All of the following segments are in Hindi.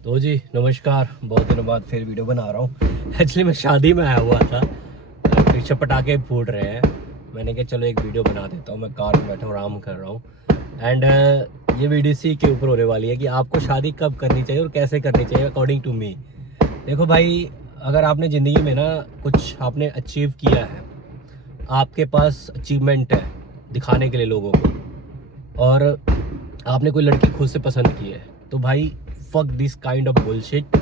तो जी नमस्कार, बहुत दिनों बाद फिर वीडियो बना रहा हूँ। एक्चुअली मैं शादी में आया हुआ था, पीछे पटाखे फूट रहे हैं। मैंने कहा चलो एक वीडियो बना देता हूँ। मैं कार में बैठा हूँ, आराम कर रहा हूँ। एंड ये वीडियो इसी के ऊपर होने वाली है कि आपको शादी कब करनी चाहिए और कैसे करनी चाहिए अकॉर्डिंग टू मी। देखो भाई, अगर आपने ज़िंदगी में ना कुछ आपने अचीव किया है, आपके पास अचीवमेंट है दिखाने के लिए लोगों को, और आपने कोई लड़की खुद से पसंद की है, तो भाई fuck this kind of bullshit.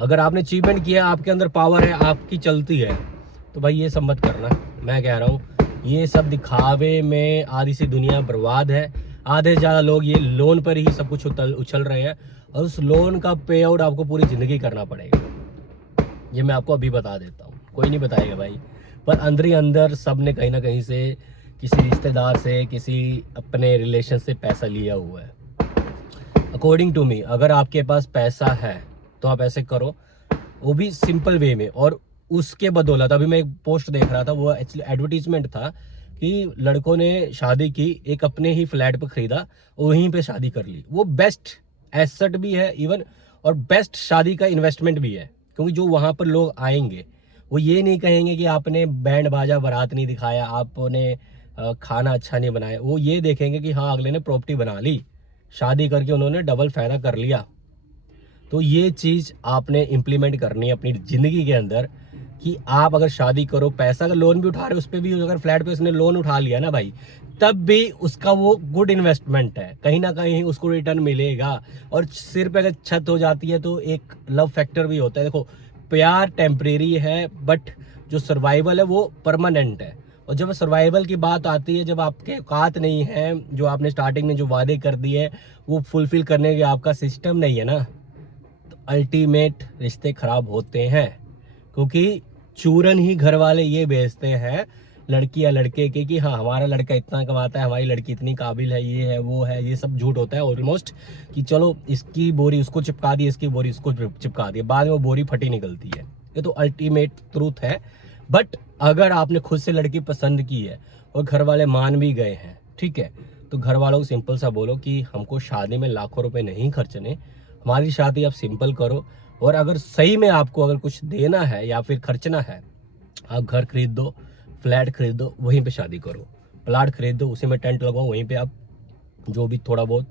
अगर आपने अचीवमेंट किया, आपके अंदर पावर है, आपकी चलती है, तो भाई ये सब मत करना। मैं कह रहा हूँ ये सब दिखावे में आधी सी दुनिया बर्बाद है। आधे से ज़्यादा लोग ये लोन पर ही सब कुछ उछल रहे हैं, और उस लोन का पे आउट आपको पूरी ज़िंदगी करना पड़ेगा। ये मैं आपको अभी बता देता हूँ, कोई नहीं बताएगा भाई। पर अंदर ही अंदर सब ने कहीं ना कहीं से, किसी रिश्तेदार से, किसी अपने रिलेशन से पैसा लिया हुआ है। अकॉर्डिंग टू मी, अगर आपके पास पैसा है तो आप ऐसे करो, वो भी सिंपल वे में। और उसके बदौलत अभी मैं एक पोस्ट देख रहा था, वो एक्चुअली एडवर्टीजमेंट था कि लड़कों ने शादी की, एक अपने ही फ्लैट पर खरीदा, वहीं पे शादी कर ली। वो बेस्ट एसेट भी है इवन, और बेस्ट शादी का इन्वेस्टमेंट भी है। क्योंकि जो वहाँ पर लोग आएंगे वो ये नहीं कहेंगे कि आपने बैंड बाजा बारात नहीं दिखाया, आपने खाना अच्छा नहीं बनाया। वो ये देखेंगे कि हाँ, अगले ने प्रॉपर्टी बना ली, शादी करके उन्होंने डबल फायदा कर लिया। तो ये चीज़ आपने इम्प्लीमेंट करनी है अपनी ज़िंदगी के अंदर, कि आप अगर शादी करो, पैसा का लोन भी उठा रहे हो, उस पर भी अगर फ्लैट पे उसने लोन उठा लिया ना भाई, तब भी उसका वो गुड इन्वेस्टमेंट है, कहीं ना कहीं उसको रिटर्न मिलेगा। और सिर पे अगर छत हो जाती है तो एक लव फैक्टर भी होता है। देखो, प्यार टेम्परेरी है, बट जो सर्वाइवल है वो परमानेंट है। और जब सर्वाइवल की बात आती है, जब आपके औकात नहीं है, जो आपने स्टार्टिंग में जो वादे कर दिए वो फुलफिल करने के आपका सिस्टम नहीं है ना, अल्टीमेट रिश्ते खराब होते हैं। क्योंकि चूरन ही घर वाले ये बेचते हैं लड़की या लड़के के, कि हाँ हमारा लड़का इतना कमाता है, हमारी लड़की इतनी काबिल है, ये है वो है। ये सब झूठ होता है ऑलमोस्ट, कि चलो इसकी बोरी उसको चिपका दी, इसकी बोरी उसको चिपका दी, बाद में वो बोरी फटी निकलती है। ये तो अल्टीमेट ट्रूथ है। बट अगर आपने खुद से लड़की पसंद की है और घर वाले मान भी गए हैं, ठीक है, तो घर वालों को सिंपल सा बोलो कि हमको शादी में लाखों रुपए नहीं खर्चने, हमारी शादी आप सिंपल करो। और अगर सही में आपको अगर कुछ देना है या फिर खर्चना है, आप घर खरीद दो, फ्लैट खरीद दो, वहीं पे शादी करो। प्लाट खरीद दो, उसी में टेंट लगवाओ, वहीं पे आप जो भी थोड़ा बहुत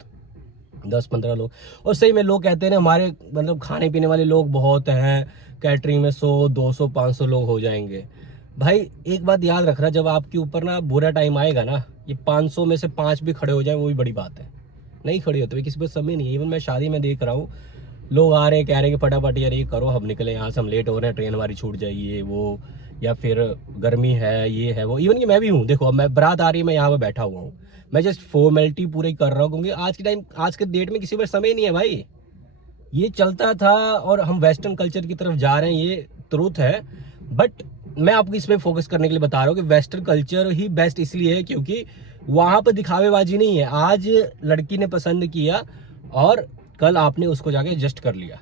10-15 लोग। और सही में लोग कहते हैं ना, हमारे मतलब खाने पीने वाले लोग बहुत हैं, कैटरिंग में 100, 200, 500 लोग हो जाएंगे। भाई एक बात याद रखना, जब आपके ऊपर ना बुरा टाइम आएगा ना, ये 500 में से 5 भी खड़े हो जाए वो भी बड़ी बात है। नहीं खड़े होते, किसी पर समय नहीं है। इवन मैं शादी में देख रहा हूँ, लोग आ रहे हैं, कह रहे हैं कि फटाफट यार ये करो, हम निकले यहाँ से, हम लेट हो रहे हैं, ट्रेन हमारी छूट जाएगी, ये वो, या फिर गर्मी है, ये है वो। इवन कि मैं भी हूँ, देखो अब मैं बारात आ रही है, मैं यहाँ पे बैठा हुआ हूँ, मैं जस्ट फॉर्मेलिटी पूरी कर रहा हूँ। क्योंकि आज के टाइम, आज के डेट में किसी पर समय नहीं है भाई। ये चलता था और हम वेस्टर्न कल्चर की तरफ जा रहे हैं, ये ट्रूथ है। बट मैं आपको इसमें फोकस करने के लिए बता रहा हूँ कि वेस्टर्न कल्चर ही बेस्ट इसलिए है क्योंकि वहाँ पर दिखावेबाजी नहीं है। आज लड़की ने पसंद किया और कल आपने उसको जाके एडजस्ट कर लिया।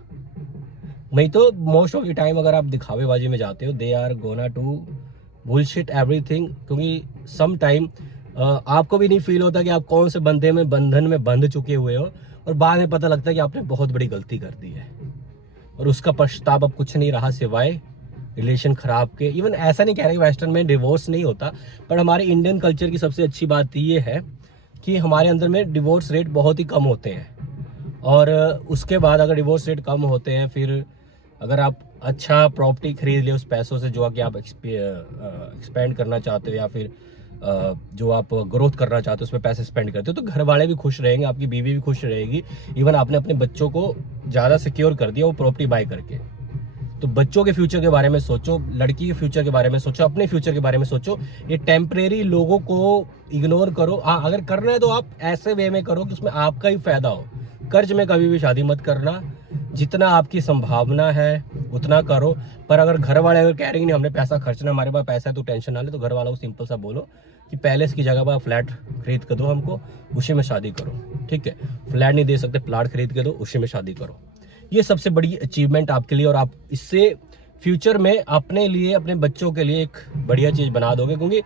नहीं तो मोस्ट ऑफ द टाइम अगर आप दिखावेबाजी में जाते हो, they are gonna to bullshit everything. क्योंकि सम टाइम आपको भी नहीं फील होता कि आप कौन से बंधन में बंध चुके हुए हो, और बाद में पता लगता है कि आपने बहुत बड़ी गलती कर दी है, और उसका पछतावा अब कुछ नहीं रहा सिवाय रिलेशन खराब के। इवन ऐसा नहीं कह रहे कि वेस्टर्न में डिवोर्स नहीं होता, पर हमारे इंडियन कल्चर की सबसे अच्छी बात ये है कि हमारे अंदर में डिवोर्स रेट बहुत ही कम होते हैं। और उसके बाद अगर डिवोर्स रेट कम होते हैं, फिर अगर आप अच्छा प्रॉपर्टी खरीद ले उस पैसों से, जो कि आप एक्सपेंड करना चाहते हो, या फिर जो आप ग्रोथ करना चाहते हो उसमें पैसे स्पेंड करते हो, तो घर वाले भी खुश रहेंगे, आपकी बीवी भी खुश रहेगी। इवन आपने अपने बच्चों को ज़्यादा सिक्योर कर दिया वो प्रॉपर्टी बाय करके। तो बच्चों के फ्यूचर के बारे में सोचो, लड़की के फ्यूचर के बारे में सोचो, अपने फ्यूचर के बारे में सोचो। ये टेम्परेरी लोगों को इग्नोर करो। हाँ, अगर करना है तो आप ऐसे वे में करो कि उसमें आपका ही फायदा हो। कर्ज में कभी भी शादी मत करना, जितना आपकी संभावना है उतना करो। पर अगर घर वाले अगर कह रहे हैं नहीं हमने पैसा खर्चना, हमारे पास पैसा है तो टेंशन ना ले, तो घर वालों को सिंपल सा बोलो कि पैलेस की जगह पर फ्लैट खरीद के दो हमको, उसी में शादी करो। ठीक है, फ्लैट नहीं दे सकते, प्लाट खरीद के दो, उसी में शादी करो। ये सबसे बड़ी अचीवमेंट आपके लिए, और आप इससे फ्यूचर में अपने लिए, अपने बच्चों के लिए एक बढ़िया चीज बना दोगे। क्योंकि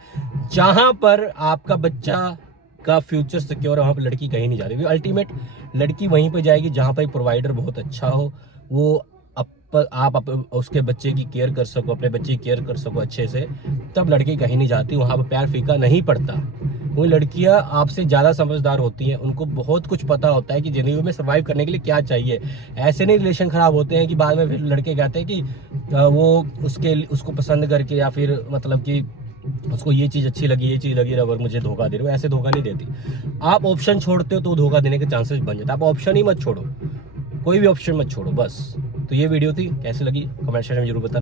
जहां पर आपका बच्चा का फ्यूचर सिक्योर है, वहां पर लड़की कहीं नहीं जा रही। अल्टीमेट लड़की वहीं पे जाएगी जहाँ पर प्रोवाइडर बहुत अच्छा हो, वो आप उसके बच्चे की केयर कर सको, अपने बच्चे की केयर कर सको अच्छे से, तब लड़की कहीं नहीं जाती, वहाँ पर प्यार फीका नहीं पड़ता। वो लड़कियां आपसे ज़्यादा समझदार होती हैं, उनको बहुत कुछ पता होता है कि ज़िंदगी में सर्वाइव करने के लिए क्या चाहिए। ऐसे नहीं रिलेशन ख़राब होते हैं कि बाद में फिर लड़के कहते हैं कि वो उसको पसंद करके या फिर मतलब कि उसको ये चीज़ अच्छी लगी, ये चीज़ लगी और मुझे धोखा दे रहे हो। ऐसे धोखा नहीं देती। आप ऑप्शन छोड़ते हो तो धोखा देने के चांसेस बन जाते हैं। आप ऑप्शन ही मत छोड़ो, कोई भी ऑप्शन मत छोड़ो बस। तो ये वीडियो थी, कैसी लगी कमेंट सेक्शन में जरूर बताना।